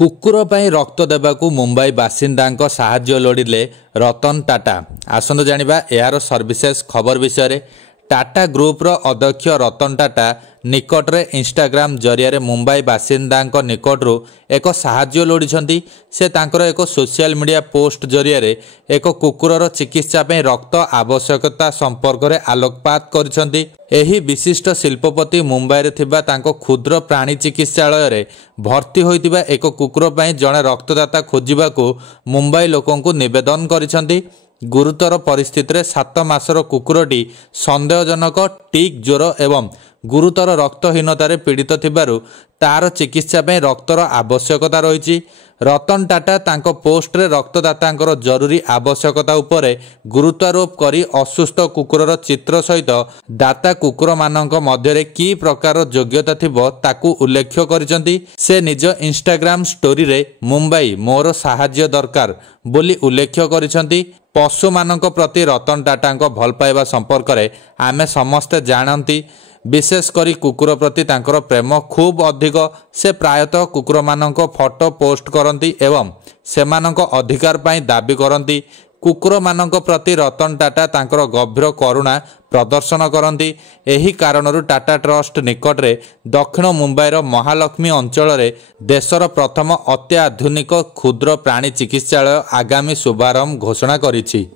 कुकुर ପାଇଁ रक्त देवाकू मुंबई बासिंदा साहाय्य लोड़िले रतन टाटा। आसंतु जानिबा यार सर्विसेस खबर विषय। टाटा ग्रुप रो अध्यक्ष रतन टाटा निकटरे इंस्टाग्राम जरिया मुंबई बासिंदा निकटरू एक साहाय्य लोड़ी। से तांकर एक सोशल मीडिया पोस्ट जरिया एक कुकुरर चिकित्सा पे रक्त आवश्यकता संपर्क में आलोकपात करिसेंती। एही विशिष्ट शिल्पपति मुंबई रे थिबा तांको क्षुद्र प्राणी चिकित्सालय रे भर्ती होइतिबा एक कुकुर पई जणे रक्तदाता खोजिबाकू मुंबई लोकंकु निवेदन करिसेंती। गुरुतर परिस्थिति रे 7 मासर कुकुरटी संदेहजनक टिक ज्वर एवं गुरुतर रक्तहीनतार पीड़ित थिबारु तार चिकित्सा पे रक्तर आवश्यकता रही। रतन टाटा तांको पोस्ट रे रक्तदातांकर जरूरी आवश्यकता उपरे गुरुत्वारोप करी असुस्थ कुकुरर चित्र सहित दाता कुकुर मानक मध्यरे की प्रकार योग्यता थिबो ताकू उल्लेख करिसेंती। से निज इंस्टाग्राम स्टोरी रे मुंबई मोर साहाय्य दरकार बोली उल्लेख करिसेंती। पशु मानक प्रति रतन टाटा भल पाइबा संपर्क में आमे समस्ते जानती। विशेष करी कुकुर प्रति तांकर प्रेम खूब अधिक। से प्रायतः कुकुर मानक फोटो पोस्ट करती एवं सेमानक अधिकार पाई दाबी करती। कुकुर मानक प्रति रतन टाटा तांकर गभीर करुणा प्रदर्शन करती। एही कारणरू टाटा ट्रस्ट निकट रे दक्षिण मुंबईर महालक्ष्मी अंचल रे देशर प्रथम अत्याधुनिक क्षुद्र प्राणी चिकित्सालय आगामी शुभारंभ घोषणा करिछि।